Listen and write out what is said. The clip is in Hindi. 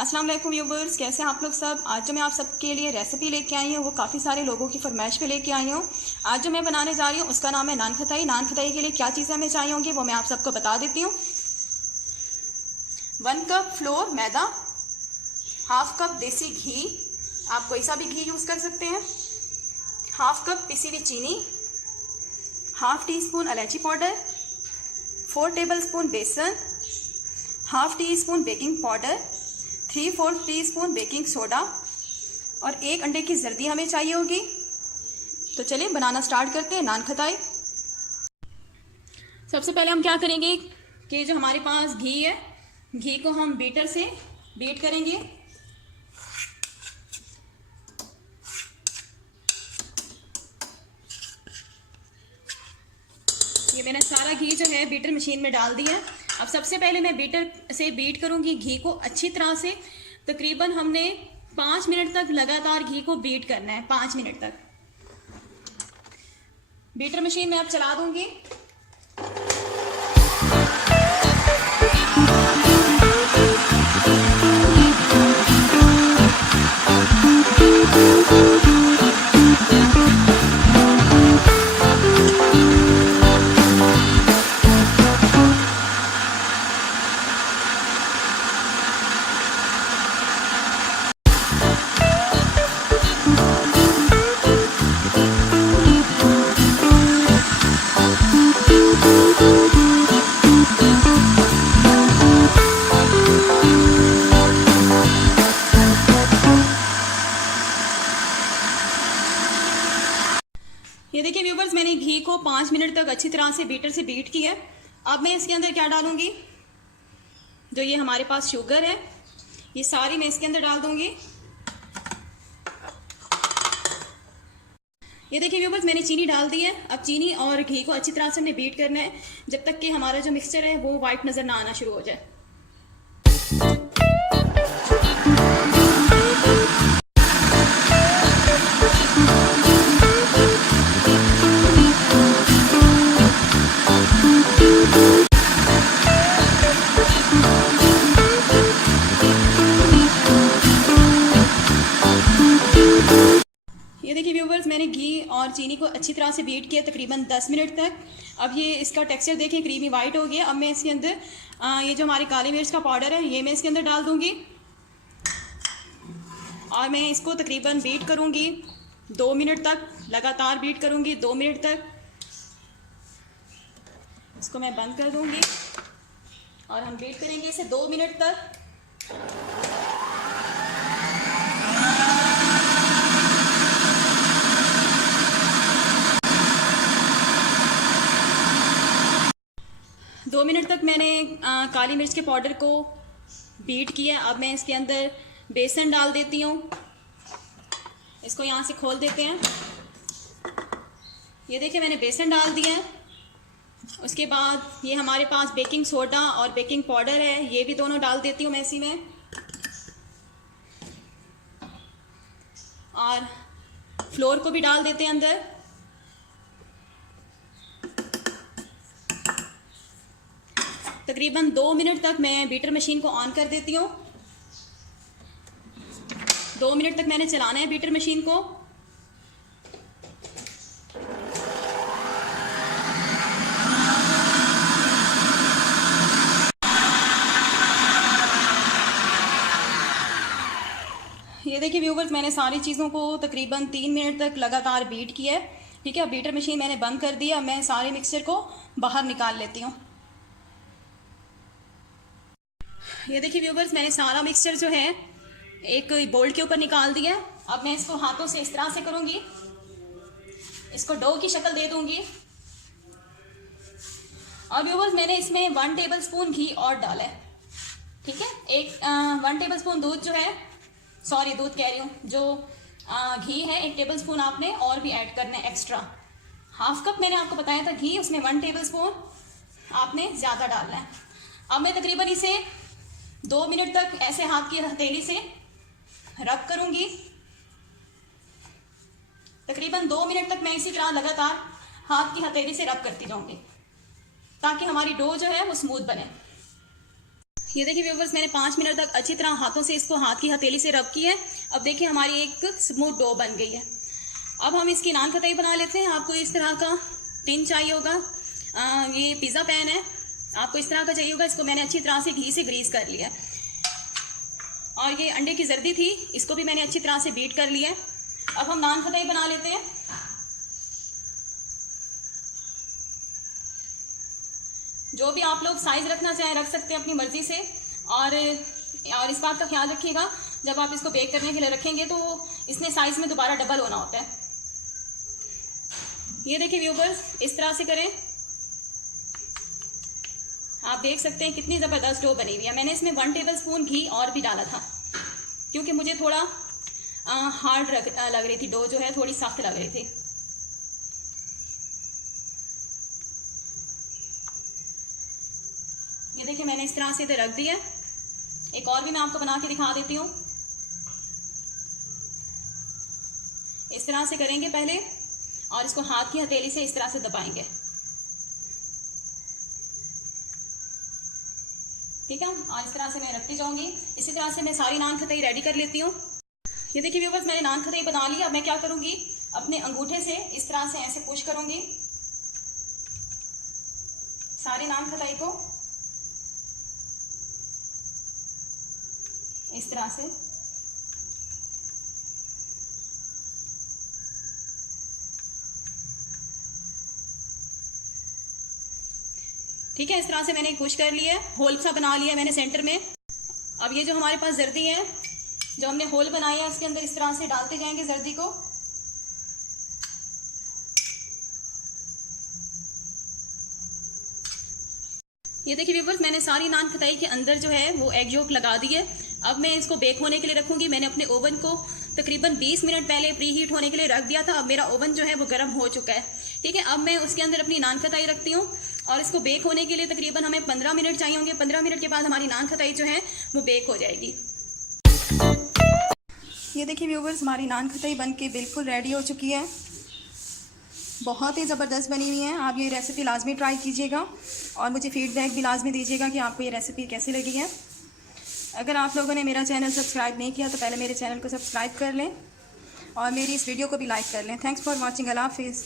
अस्सलाम वालेकुम व्यूवर्स, कैसे हैं आप लोग सब। आज जो मैं आप सबके लिए रेसिपी लेके आई हूँ वो काफ़ी सारे लोगों की फरमाइश पे लेके आई हूँ। आज जो मैं बनाने जा रही हूँ उसका नाम है नान खताई। नान खताई के लिए क्या चीज़ें हमें चाहिए होंगी वो मैं आप सबको बता देती हूँ। 1 कप फ्लोर मैदा, हाफ कप देसी घी, आप कोई सा भी घी यूज़ कर सकते हैं, हाफ कप पिसी हुई चीनी, हाफ टी स्पून इलायची पाउडर, 4 टेबलस्पून बेसन, half tea spoon baking powder, 3/4 teaspoon baking soda और 1 अंडे की जर्दी हमें चाहिए होगी। तो चलिए बनाना स्टार्ट करते हैं नान खताई। सबसे पहले हम क्या करेंगे कि जो हमारे पास घी है, घी को हम बीटर से बीट करेंगे। ये मैंने सारा घी जो है बीटर मशीन में डाल दिया है। अब सबसे पहले मैं बीटर से बीट करूंगी घी को अच्छी तरह से। तकरीबन हमने 5 मिनट तक लगातार घी को बीट करना है, 5 मिनट तक। बीटर मशीन में अब चला दूंगी। ये देखिए व्यूवर्स, मैंने घी को 5 मिनट तक अच्छी तरह से बीटर से बीट किया है। अब मैं इसके अंदर क्या डालूंगी, जो ये हमारे पास शुगर है ये सारी मैं इसके अंदर डाल दूंगी। ये देखिए व्यूवर्स, मैंने चीनी डाल दी है। अब चीनी और घी को अच्छी तरह से हमने बीट करना है जब तक कि हमारा जो मिक्सचर है वो वाइट नजर ना आना शुरू हो जाए। ये देखिए व्यूवर्स, मैंने घी और चीनी को अच्छी तरह से बीट किया तकरीबन 10 मिनट तक। अब ये इसका टेक्सचर देखिए क्रीमी वाइट हो गया। अब मैं इसके अंदर ये जो हमारी काली मिर्च का पाउडर है ये मैं इसके अंदर डाल दूंगी और मैं इसको तकरीबन बीट करूंगी 2 मिनट तक। लगातार बीट करूंगी 2 मिनट तक। इसको मैं बंद कर दूंगी और हम बीट करेंगे इसे 2 मिनट तक। दो मिनट तक मैंने काली मिर्च के पाउडर को बीट किया। अब मैं इसके अंदर बेसन डाल देती हूँ। इसको यहाँ से खोल देते हैं। ये देखिए मैंने बेसन डाल दिया है। उसके बाद ये हमारे पास बेकिंग सोडा और बेकिंग पाउडर है, ये भी दोनों डाल देती हूँ मैं इसी में। और फ्लोर को भी डाल देते हैं अंदर। तकरीबन 2 मिनट तक मैं बीटर मशीन को ऑन कर देती हूँ। 2 मिनट तक मैंने चलाना है बीटर मशीन को। ये देखिए व्यूवर्स, मैंने सारी चीज़ों को तकरीबन 3 मिनट तक लगातार बीट किया है। ठीक है, अब बीटर मशीन मैंने बंद कर दिया। मैं सारे मिक्सचर को बाहर निकाल लेती हूँ। ये देखिए व्यूवर्स, मैंने सारा मिक्सचर जो है एक बोल के ऊपर निकाल दिया। अब मैं इसको हाथों से इस तरह से करूंगी, इसको डो की शक्ल दे दूंगी। और व्यूवर्स, मैंने इसमें 1 टेबलस्पून घी और डाला है। ठीक है, 1 टेबलस्पून दूध जो है, सॉरी दूध कह रही हूँ, जो घी है 1 टेबलस्पून आपने और भी ऐड करना है एक्स्ट्रा। हाफ कप मैंने आपको बताया था घी, उसमें 1 टेबलस्पून आपने ज़्यादा डालना है। अब मैं तकरीबन इसे 2 मिनट तक ऐसे हाथ की हथेली से रब करूंगी। तकरीबन 2 मिनट तक मैं इसी तरह लगातार हाथ की हथेली से रब करती जाऊंगी ताकि हमारी डो जो है वो स्मूथ बने। ये देखिए व्यूवर्स, मैंने 5 मिनट तक अच्छी तरह हाथों से इसको हाथ की हथेली से रब किया है। अब देखिए हमारी एक स्मूथ डो बन गई है। अब हम इसकी नान खटाई बना लेते हैं। आपको इस तरह का टिन चाहिए होगा, ये पिज़्ज़ा पैन है, आपको इस तरह का चाहिए होगा। इसको मैंने अच्छी तरह से घी से ग्रीस कर लिया है। और ये अंडे की जर्दी थी, इसको भी मैंने अच्छी तरह से बीट कर लिया है। अब हम नान खटाई बना लेते हैं। जो भी आप लोग साइज रखना चाहें रख सकते हैं अपनी मर्जी से। और इस बात का ख्याल रखिएगा, जब आप इसको बेक करने के लिए रखेंगे तो इसने साइज में दोबारा डबल होना होता है। ये देखिए व्यूवर्स, इस तरह से करें। आप देख सकते हैं कितनी ज़बरदस्त डो बनी हुई है। मैंने इसमें 1 टेबलस्पून घी और भी डाला था, क्योंकि मुझे थोड़ा हार्ड लग रही थी डो, जो है थोड़ी सख्त लग रही थी। ये देखिए मैंने इस तरह से इधर रख दिया। एक और भी मैं आपको बना के दिखा देती हूँ। इस तरह से करेंगे पहले, और इसको हाथ की हथेली से इस तरह से दबाएंगे, ठीक है। और इस तरह से मैं रखती जाऊंगी। इसी तरह से मैं सारी नान खटाई रेडी कर लेती हूँ। ये देखिए व्यूवर्स, मैंने नान खटाई बना ली। अब मैं क्या करूंगी, अपने अंगूठे से इस तरह से ऐसे पुश करूंगी सारी नान खटाई को, इस तरह से। ठीक है, इस तरह से मैंने पुश कर लिया है, होल सा बना लिया है मैंने सेंटर में। अब ये जो हमारे पास जर्दी है, जो हमने होल बनाया है, इसके अंदर इस तरह से डालते जाएंगे जर्दी को। ये देखिए व्यूवर्स, मैंने सारी नान खटाई के अंदर जो है वो एग योक लगा दी है। अब मैं इसको बेक होने के लिए रखूंगी। मैंने अपने ओवन को तकरीबन 20 मिनट पहले प्री हीट होने के लिए रख दिया था। अब मेरा ओवन जो है वो गर्म हो चुका है, ठीक है। अब मैं उसके अंदर अपनी नान खटाई रखती हूँ, और इसको बेक होने के लिए तकरीबन हमें 15 मिनट चाहिए होंगे। 15 मिनट के बाद हमारी नान खटाई जो है वो बेक हो जाएगी। ये देखिए व्यूवर्स, हमारी नान खटाई बन के बिल्कुल रेडी हो चुकी है। बहुत ही ज़बरदस्त बनी हुई है। आप ये रेसिपी लाजमी ट्राई कीजिएगा, और मुझे फीडबैक भी लाजमी दीजिएगा कि आपको ये रेसिपी कैसी लगी है। अगर आप लोगों ने मेरा चैनल सब्सक्राइब नहीं किया तो पहले मेरे चैनल को सब्सक्राइब कर लें, और मेरी इस वीडियो को भी लाइक कर लें। Thanks for watching. अल्लाह हाफिज़।